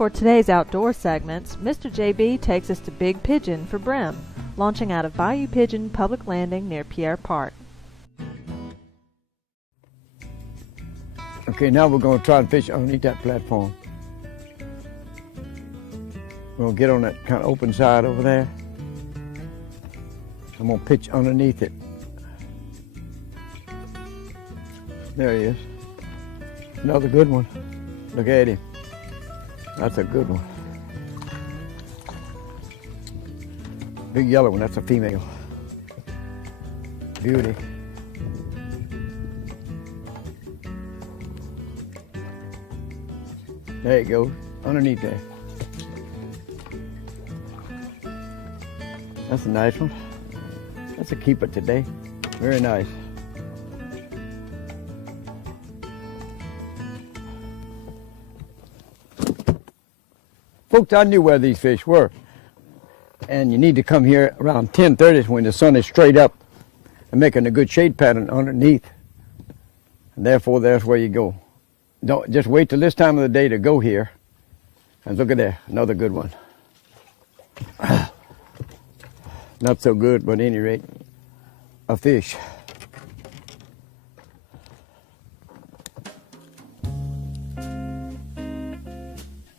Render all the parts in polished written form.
For today's outdoor segments, Mr. JB takes us to Big Pigeon for brim, launching out of Bayou Pigeon Public Landing near Pierre Park. Okay, now we're going to try and fish underneath that platform. We're going to get on that kind of open side over there. I'm going to pitch underneath it. There he is. Another good one. Look at him. That's a good one. Big yellow one, that's a female. Beauty. There you go, underneath there. That's a nice one. That's a keeper today. Very nice. Folks, I knew where these fish were. And you need to come here around 10:30 when the sun is straight up and making a good shade pattern underneath. And therefore, there's where you go. Don't just wait till this time of the day to go here. And look at there, another good one. Not so good, but at any rate, a fish.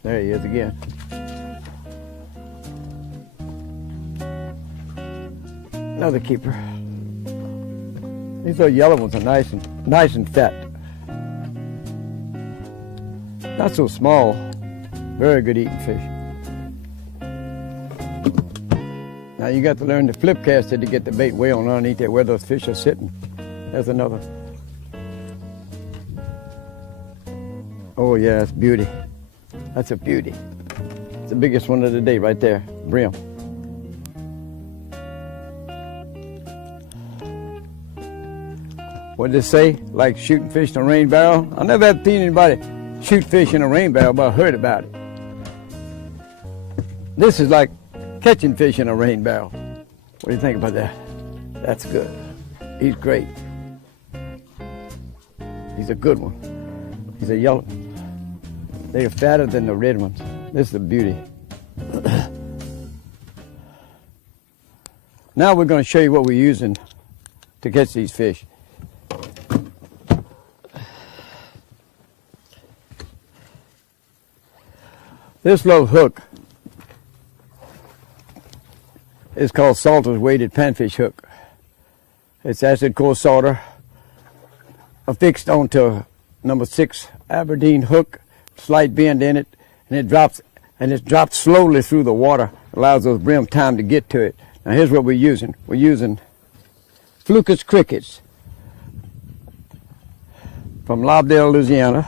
There he is again. Another keeper. These little yellow ones are nice and fat. Not so small. Very good eating fish. Now you got to learn to flip cast it to get the bait way on underneath there where those fish are sitting. There's another. Oh yeah, it's beauty. That's a beauty. It's the biggest one of the day right there, brim. What did it say? Like shooting fish in a rain barrel? I never have seen anybody shoot fish in a rain barrel, but I heard about it. This is like catching fish in a rain barrel. What do you think about that? That's good. He's great. He's a good one. He's a yellow one. They are fatter than the red ones. This is a beauty. Now we're going to show you what we're using to catch these fish. This little hook is called Salter's weighted panfish hook. It's acid core solder affixed onto a number 6 Aberdeen hook, slight bend in it, and it drops slowly through the water, allows those brim time to get to it. Now here's what we're using. We're using Flukus crickets from Lobdell, Louisiana.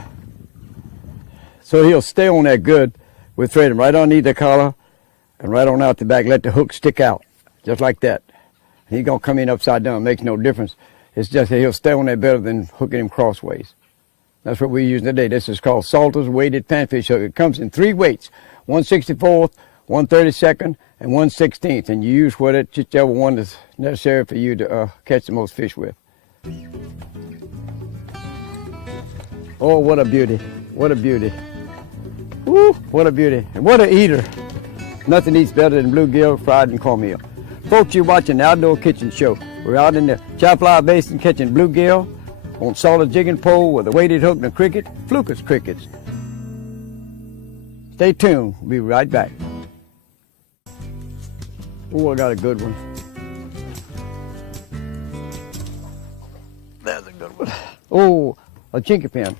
So he'll stay on there good. We'll thread him right underneath the collar and right on out the back. Let the hook stick out, just like that. He's gonna come in upside down. It makes no difference. It's just that he'll stay on there better than hooking him crossways. That's what we're using today. This is called Salter's weighted panfish hook. It comes in 3 weights, 1/64, 1/32, and 1/16. And you use whichever one is necessary for you to catch the most fish with. Oh, what a beauty. What a beauty. Woo, what a beauty. And what a eater. Nothing eats better than bluegill fried in cornmeal. Folks, you're watching the Outdoor Kitchen Show. We're out in the Chaplow Basin catching bluegill on salted jigging pole with a weighted hook and a cricket, Flukus crickets. Stay tuned. We'll be right back. Oh, I got a good one. That's a good one. Oh, a chinky pin.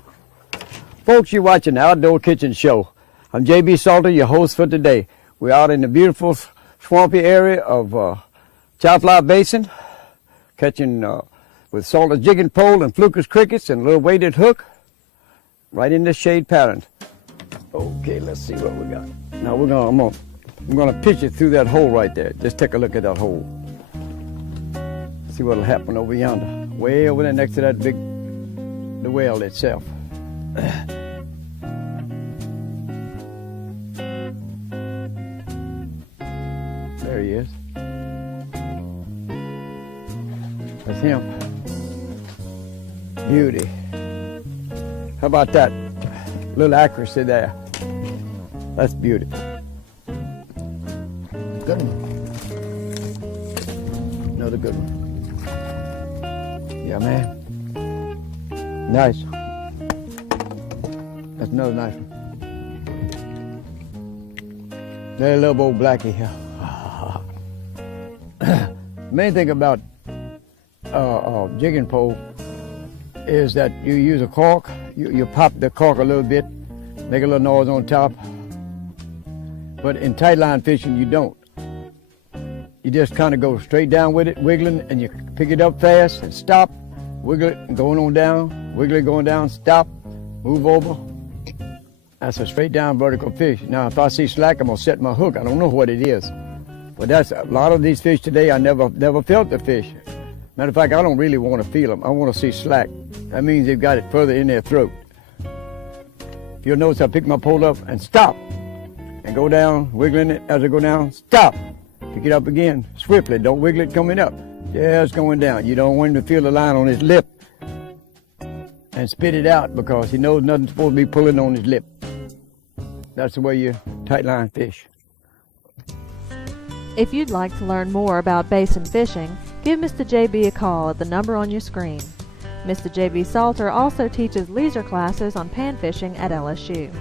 Folks, you're watching the Outdoor Kitchen Show. I'm JB Salter, your host for today. We're out in the beautiful swampy area of Chaplow Basin, catching with salted jigging pole and Flukus crickets and a little weighted hook, right in this shade pattern. Okay, let's see what we got. Now I'm gonna pitch it through that hole right there. Just take a look at that hole. See what'll happen over yonder, way over there next to that the well itself. There he is. That's him. Beauty. How about that? Little accuracy there. That's beautiful. Good one. Another good one. Yeah, man. Nice. That's another nice one. There's a little old blackie here. Main thing about jigging pole is that you use a cork. You pop the cork a little bit, make a little noise on top. But in tight line fishing, you don't. You just kind of go straight down with it, wiggling, and you pick it up fast and stop, wiggle it, and going on down, wiggle it, going down, stop, move over. That's a straight down vertical fish. Now, if I see slack, I'm gonna set my hook. I don't know what it is. But that's a lot of these fish today, I never felt the fish. Matter of fact, I don't really want to feel them. I want to see slack. That means they've got it further in their throat. You'll notice I pick my pole up and stop. And go down, wiggling it as I go down, stop. Pick it up again, swiftly, don't wiggle it coming up. Just going down. You don't want him to feel the line on his lip and spit it out because he knows nothing's supposed to be pulling on his lip. That's the way you tight line fish. If you'd like to learn more about basin fishing, give Mr. JB a call at the number on your screen. Mr. JB Salter also teaches leisure classes on pan fishing at LSU.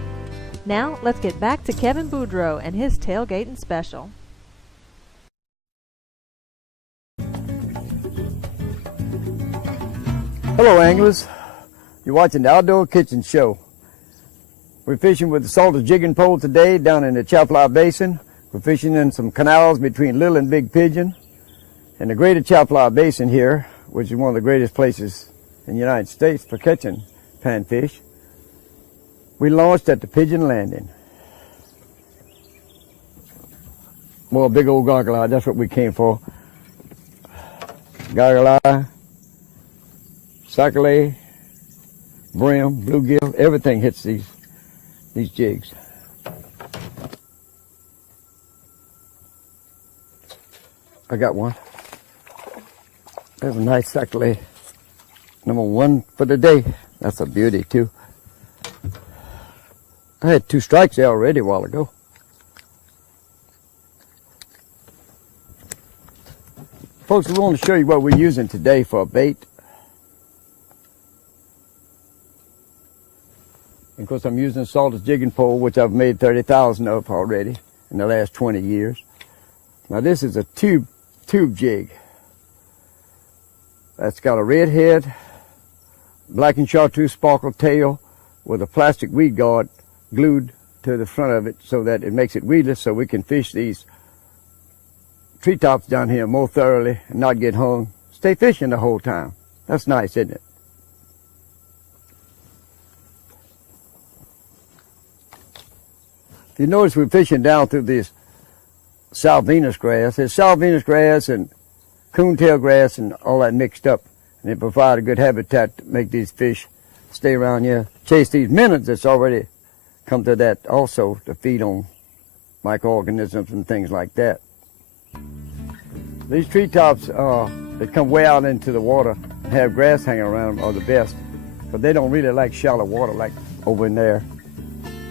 Now, let's get back to Kevin Boudreau and his tailgating special. Hello, anglers. You're watching the Outdoor Kitchen Show. We're fishing with the Salter jigging pole today down in the Chapala Basin. We're fishing in some canals between Little and Big Pigeon. In the greater Chapala Basin here, which is one of the greatest places in the United States for catching panfish, we launched at the Pigeon Landing. Well, a big old goggle eye, that's what we came for. Goggle eye, sac-a-lait, brim, bluegill, everything hits these jigs. I got one. There's a nice sac-a-lait. Number one for the day. That's a beauty too. I had 2 strikes there already a while ago. Folks, we want to show you what we're using today for a bait. Of course, I'm using Salter's jigging pole, which I've made 30,000 of already in the last 20 years. Now this is a tube jig. That's got a red head, black and chartreuse sparkle tail with a plastic weed guard glued to the front of it so that it makes it weedless so we can fish these treetops down here more thoroughly and not get hung. Stay fishing the whole time. That's nice, isn't it? If you notice, we're fishing down through this South Venus grass. There's South Venus grass and coontail grass and all that mixed up. And it provides a good habitat to make these fish stay around here. Chase these minnows that's already come to that also to feed on microorganisms and things like that. These treetops that come way out into the water and have grass hanging around them are the best. But they don't really like shallow water like over in there.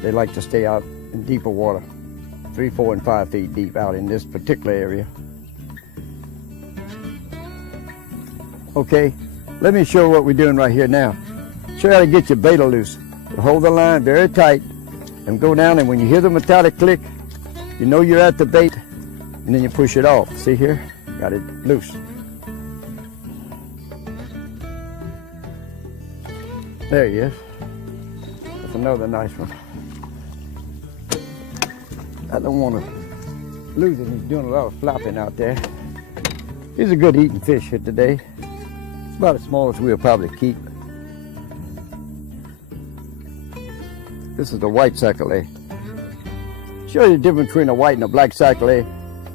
They like to stay out in deeper water, 3, 4, and 5 feet deep out in this particular area. Okay, let me show you what we're doing right here now. Show you how to get your bait loose. Hold the line very tight and go down, and when you hear the metallic click, you know you're at the bait, and then you push it off. See here? Got it loose. There he is. That's another nice one. I don't want to lose him. He's doing a lot of flopping out there. He's a good eating fish here today. It's about the smallest we'll probably keep. This is the white sac-a-lait. Show you the difference between a white and a black sac-a-lait.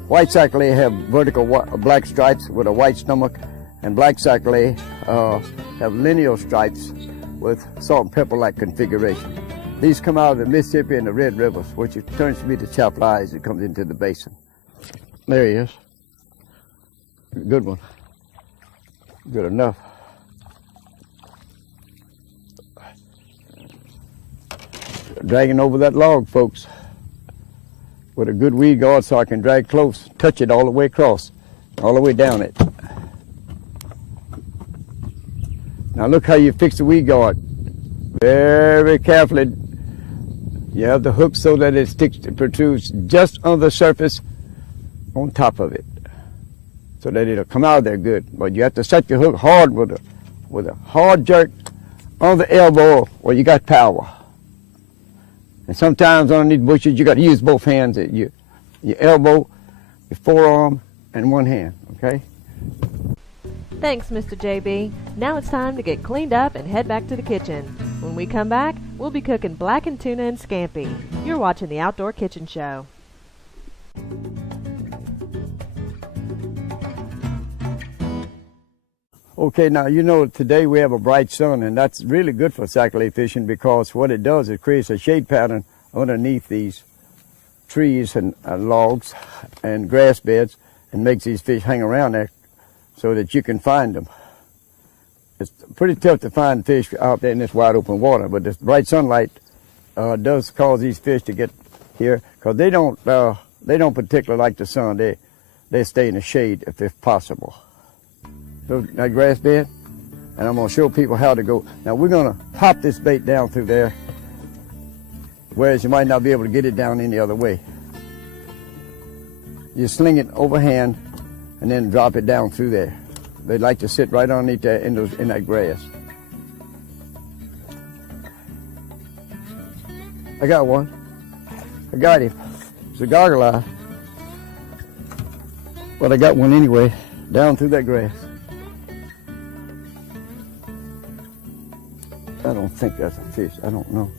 White sac-a-lait have vertical black stripes with a white stomach, and black sac-a-lait have lineal stripes with salt and pepper-like configuration. These come out of the Mississippi and the Red Rivers, which it turns to be the Chapala as it comes into the basin. There he is. Good one. Good enough. Dragging over that log, folks. with a good weed guard so I can drag close, touch it all the way across, all the way down it. Now look how you fix the weed guard. Very carefully. You have the hook so that it protrudes just on the surface on top of it, so that it'll come out there good. But you have to set your hook hard with a hard jerk on the elbow where you got power. And sometimes underneath bushes you got to use both hands, your elbow, your forearm, and one hand, okay? Thanks, Mr. JB. Now it's time to get cleaned up and head back to the kitchen. When we come back, we'll be cooking blackened tuna and scampi. You're watching the Outdoor Kitchen Show. Okay, now you know today we have a bright sun, and that's really good for sac-a-lait fishing, because what it does, it creates a shade pattern underneath these trees and logs and grass beds, and makes these fish hang around there so that you can find them. It's pretty tough to find fish out there in this wide open water, but this bright sunlight does cause these fish to get here, because they don't particularly like the sun. They stay in the shade if possible. So that grass bed, and I'm going to show people how to go. Now we're going to pop this bait down through there, whereas you might not be able to get it down any other way. You sling it overhand and then drop it down through there. They like to sit right underneath there in that grass. I got one. I got him. It's a goggle eye. But I got one anyway, down through that grass. I don't think that's a fish. I don't know.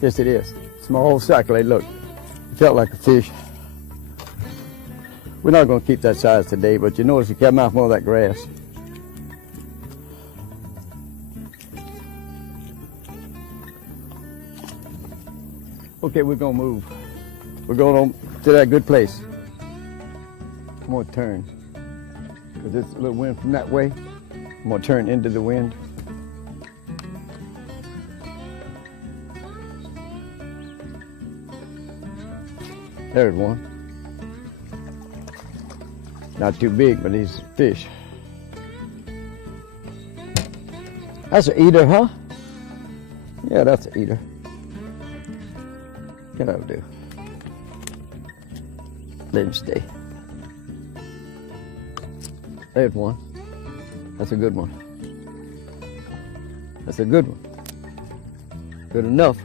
Yes, it is. Small sac-a-lait. Look, it felt like a fish. We're not going to keep that size today, but you notice it came out more of that grass. Okay, we're going to move. We're going to that good place. I'm going to turn, because there's a little wind from that way. I'm going to turn into the wind. There's one. Not too big, but he's a fish. That's an eater, huh? Yeah, that's an eater. That'll do. Let him stay. There's one. That's a good one. That's a good one. Good enough.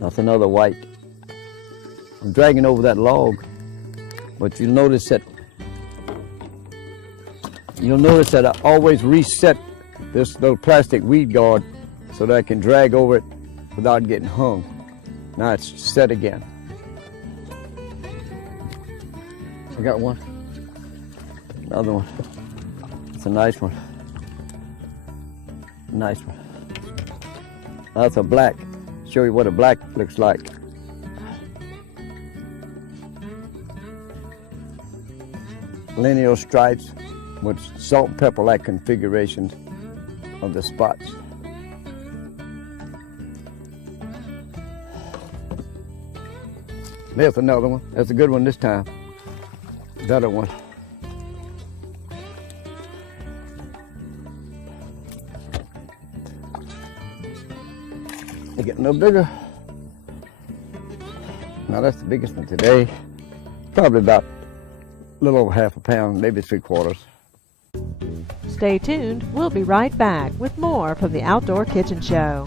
That's another white. I'm dragging over that log, but you'll notice that I always reset this little plastic weed guard so that I can drag over it without getting hung. Now it's set again. I got one. Another one. It's a nice one. Nice one. That's a black. Show you what a black looks like. Linear stripes with salt and pepper-like configurations of the spots. There's another one. That's a good one this time. The other one. They're getting a little bigger. Now that's the biggest one today. Probably about a little over half a pound, maybe 3/4. Stay tuned. We'll be right back with more from the Outdoor Kitchen Show.